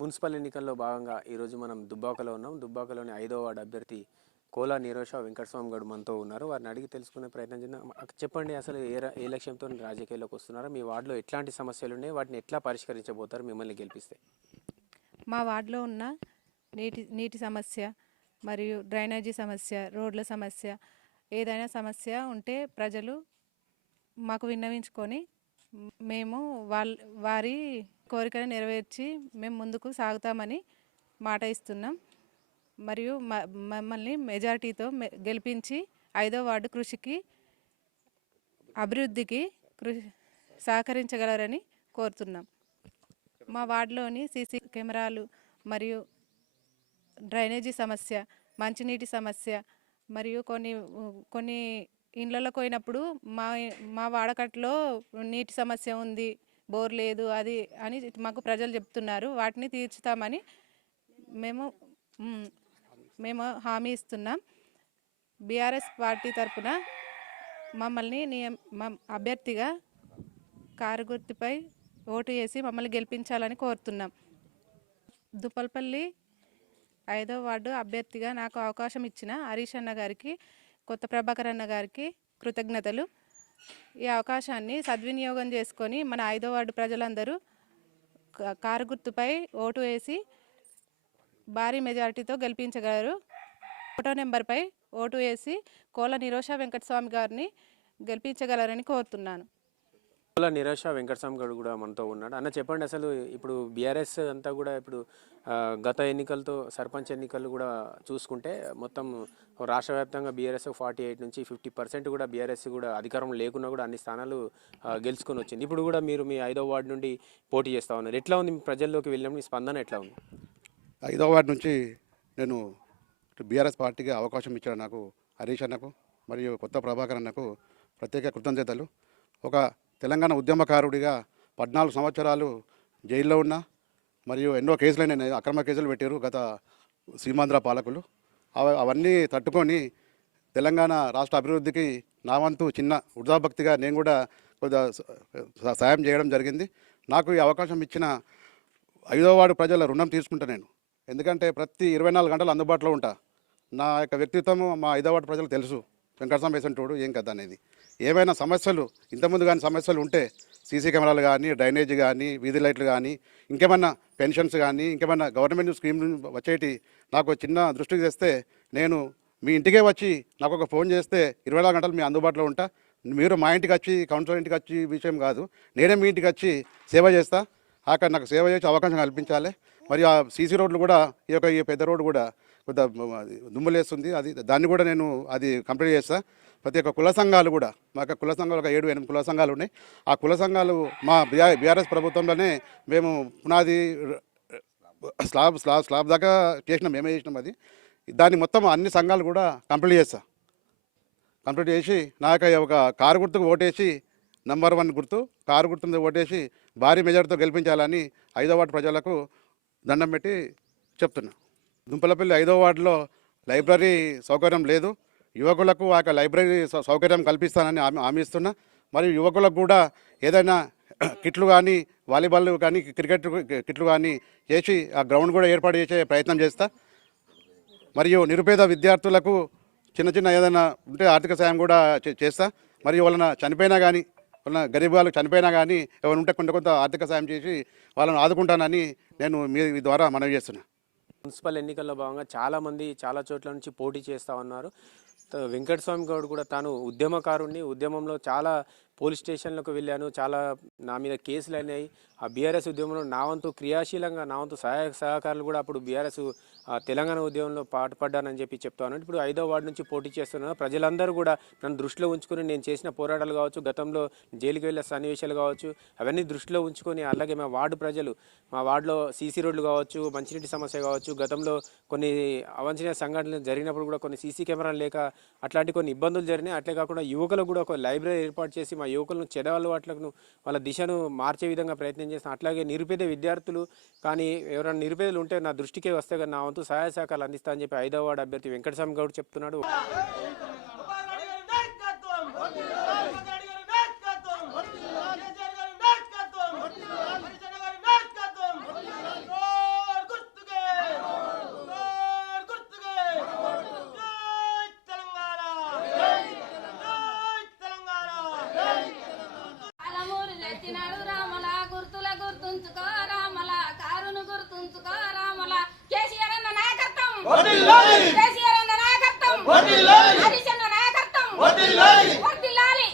Municipal ఎన్నికల్లో భాగంగా ఈరోజు మనం దుబ్బాకలో ఉన్నాం. దుబ్బాకలోని 5వ వార్డు అభ్యర్థి కోలా నీరోష వెంకటస్వామి గౌడ్ మనతో ఉన్నారు. వారిని అడిగి తెలుసుకునే ప్రయత్నం చేద్దాం. చెప్పండి, అసలు ఏ లక్ష్యంతో రాజకీయాల్లోకి వస్తున్నారో, మీ వార్డులో ఎట్లాంటి సమస్యలు ఉన్నాయి, వాటిని ఎట్లా పరిష్కరించబోతారు మిమ్మల్ని గెలిపిస్తే? మా వార్డులో ఉన్న నీటి సమస్య మరియు డ్రైనేజీ సమస్య, రోడ్ల సమస్య, ఏదైనా సమస్య ఉంటే ప్రజలు మాకు విన్నవించుకొని మేము వారి కోరికను నెరవేర్చి మేము ముందుకు సాగుతామని మాట ఇస్తున్నాం. మరియు మమ్మల్ని మెజారిటీతో గెలిపించి 5వ వార్డు అభివృద్ధికి సహకరించగలరని కోరుతున్నాం. మా వార్డులోని సీసీ కెమెరాలు మరియు డ్రైనేజీ సమస్య, మంచినీటి సమస్య మరియు కొన్ని ఇండ్లలోకి పోయినప్పుడు మా వాడకట్లో నీటి సమస్య ఉంది, బోర్ లేదు అది అని మాకు ప్రజలు చెప్తున్నారు. వాటిని తీర్చుతామని మేము హామీ ఇస్తున్నాం. బీఆర్ఎస్ పార్టీ తరఫున మమ్మల్ని అభ్యర్థిగా కారు గుర్తుపై ఓటు వేసి మమ్మల్ని గెలిపించాలని కోరుతున్నాం. దుప్పల్పల్లి 5వ వార్డు అభ్యర్థిగా నాకు అవకాశం ఇచ్చిన హరీష్ అన్న గారికి, కొత్త ప్రభాకర్ అన్న గారికి కృతజ్ఞతలు. ఈ అవకాశాన్ని సద్వినియోగం చేసుకొని మన 5వ వార్డు ప్రజలందరూ కారు గుర్తుపై ఓటు వేసి భారీ మెజారిటీతో గెలిపించగలరు. ఫోటో నెంబర్పై ఓటు వేసి కోలా నీరోష వెంకటస్వామి గారిని గెలిపించగలరని కోరుతున్నాను. కోలా నీరోష వెంకటస్వామి గౌడ్ కూడా మనతో ఉన్నాడు. అన్న, చెప్పండి, అసలు ఇప్పుడు బీఆర్ఎస్ అంతా కూడా ఇప్పుడు గత ఎన్నికలతో సర్పంచ్ ఎన్నికలు కూడా చూసుకుంటే మొత్తం రాష్ట్ర వ్యాప్తంగా బీఆర్ఎస్ 48 నుంచి 50% కూడా బీఆర్ఎస్ కూడా అధికారం లేకున్నా కూడా అన్ని స్థానాలు గెలుచుకొని వచ్చింది. ఇప్పుడు కూడా మీరు మీ 5వ వార్డు నుండి పోటీ చేస్తూ ఉన్నారు. ఎట్లా ఉంది ప్రజల్లోకి వెళ్ళినప్పుడు మీ స్పందన ఎట్లా ఉంది? 5వ వార్డు నుంచి నేను బీఆర్ఎస్ పార్టీకి అవకాశం ఇచ్చాడు నాకు హరీష్ అన్నకు మరియు కొత్త ప్రభాకర్ అన్నకు ప్రత్యేక కృతజ్ఞతలు. ఒక తెలంగాణ ఉద్యమకారుడిగా 14 సంవత్సరాలు జైల్లో ఉన్నా, మరియు ఎన్నో కేసులైనా అక్రమ కేసులు పెట్టారు గత సీమాంధ్ర పాలకులు. అవన్నీ తట్టుకొని తెలంగాణ రాష్ట్ర అభివృద్ధికి నా వంతు చిన్న వృధాభక్తిగా నేను కూడా కొద్దిగా సాయం చేయడం జరిగింది. నాకు ఈ అవకాశం ఇచ్చిన 5వ వార్డు ప్రజల రుణం తీసుకుంటా నేను. ఎందుకంటే ప్రతి 24 గంటలు అందుబాటులో ఉంటా. నా యొక్క వ్యక్తిత్వం మా 5వ వార్డు ప్రజలకు తెలుసు. వెంకటస్వామి వేసంటోడు ఏం కదా అనేది. ఏమైనా సమస్యలు ఇంతకుముందు కానీ సమస్యలు ఉంటే సీసీ కెమెరాలు కానీ, డ్రైనేజ్ కానీ, వీధి లైట్లు కానీ, ఇంకేమన్నా పెన్షన్స్ కానీ, ఇంకేమన్నా గవర్నమెంట్ స్కీమ్ వచ్చేటి నాకు చిన్న దృష్టికి తెస్తే నేను మీ ఇంటికే వచ్చి నాకు ఒక ఫోన్ చేస్తే 24 గంటలు మీ అందుబాటులో ఉంటా. మీరు మా ఇంటికి వచ్చి కౌన్సిలర్ ఇంటికి వచ్చి విషయం కాదు, నేనే మీ ఇంటికి వచ్చి సేవ చేస్తా. అక్కడ నాకు సేవ చేసే అవకాశం కల్పించాలి. మరియు ఆ సీసీ రోడ్లు కూడా ఈ పెద్ద రోడ్డు కూడా కొద్దిగా దుమ్ములేస్తుంది, దాన్ని కూడా నేను కంప్లీట్ చేస్తా. ప్రతి ఒక్క కుల సంఘాలు కూడా, మాకు కుల సంఘాలు ఒక 7-8 కుల సంఘాలు ఉన్నాయి. ఆ కుల సంఘాలు మా బీఆర్ఎస్ ప్రభుత్వంలోనే మేము పునాది స్లాబ్ దాకా చేసినాం, మేమే చేసినాం. దాన్ని మొత్తం అన్ని సంఘాలు కూడా కంప్లీట్ చేస్తా. కంప్లీట్ చేసి నాకు ఒక కారు గుర్తుకు ఓటేసి, నంబర్ 1 గుర్తు కారు గుర్తు మీద ఓటేసి భారీ మెజార్టీతో గెలిపించాలని 5వ వార్డు ప్రజలకు దండం పెట్టి చెప్తున్నా. దుంపలపల్లి 5వ వార్డులో లైబ్రరీ సౌకర్యం లేదు. యువకులకు ఆ లైబ్రరీ సౌకర్యం కల్పిస్తానని హామీ ఇస్తున్నా. మరియు యువకులకు కూడా ఏదైనా కిట్లు కానీ, వాలీబాల్ కానీ, క్రికెట్ కిట్లు కానీ చేసి ఆ గ్రౌండ్ కూడా ఏర్పాటు చేసే ప్రయత్నం చేస్తా. మరియు నిరుపేద విద్యార్థులకు చిన్న ఏదైనా ఉంటే ఆర్థిక సాయం కూడా చేస్తా. మరియు వాళ్ళని చనిపోయినా కానీ, వాళ్ళ గరీబ్ వాళ్ళకి చనిపోయినా కానీ ఎవరు ఉంటే కొంత ఆర్థిక సాయం చేసి వాళ్ళని ఆదుకుంటానని నేను మీ ద్వారా మనవి చేస్తున్నా. మున్సిపల్ ఎన్నికల్లో భాగంగా చాలామంది చాలా చోట్ల నుంచి పోటీ చేస్తూ ఉన్నారు. వెంకటస్వామి గౌడ్ కూడా తాను ఉద్యమకారుణ్ణి, ఉద్యమంలో చాలా పోలీస్ స్టేషన్లకు వెళ్ళాను, చాలా నా మీద కేసులు అయినాయి. ఆ బీఆర్ఎస్ ఉద్యమంలో నా వంతు క్రియాశీలంగా, నా వంతు సహకారులు కూడా అప్పుడు బీఆర్ఎస్ తెలంగాణ ఉద్యమంలో పాటుపడ్డానని చెప్పి చెప్తాను. ఇప్పుడు 5వ వార్డు నుంచి పోటీ చేస్తున్నాను. ప్రజలందరూ కూడా నన్ను దృష్టిలో ఉంచుకొని నేను చేసిన పోరాటాలు కావచ్చు, గతంలో జైలుకి వెళ్ళే సన్నివేశాలు కావచ్చు, అవన్నీ దృష్టిలో ఉంచుకొని, అలాగే మా వార్డు ప్రజలు, మా వార్డులో సీసీ రోడ్లు కావచ్చు, మంచినీటి సమస్య కావచ్చు, గతంలో కొన్ని అవాంఛనీయ సంఘటనలు జరిగినప్పుడు కూడా కొన్ని సీసీ కెమెరాలు లేక అట్లాంటి కొన్ని ఇబ్బందులు జరిగినాయి. అట్లే కాకుండా యువకులకు కూడా ఒక లైబ్రరీ ఏర్పాటు చేసి మా యువకులను చెడు అలవాట్లను, వాళ్ళ దిశను మార్చే విధంగా ప్రయత్నం చేస్తాను. అట్లాగే నిరుపేద విద్యార్థులు కానీ ఎవరైనా నిరుపేదలు ఉంటే నా దృష్టికే వస్తే కానీ నా వంతు సహాయ సహకారాలు అందిస్తా అని చెప్పి 5వ వార్డు అభ్యర్థి వెంకటస్వామి గౌడ్ చెప్తున్నాడు. గుర్తుంచుకో రామల కారును గుర్తుంచుకో రామల కేసీఆర్ అన్న నాయకత్వం కేసీఆర్ అన్న నాయకత్వం హరీష్ అన్న నాయకత్వం వర్ధిల్లాలి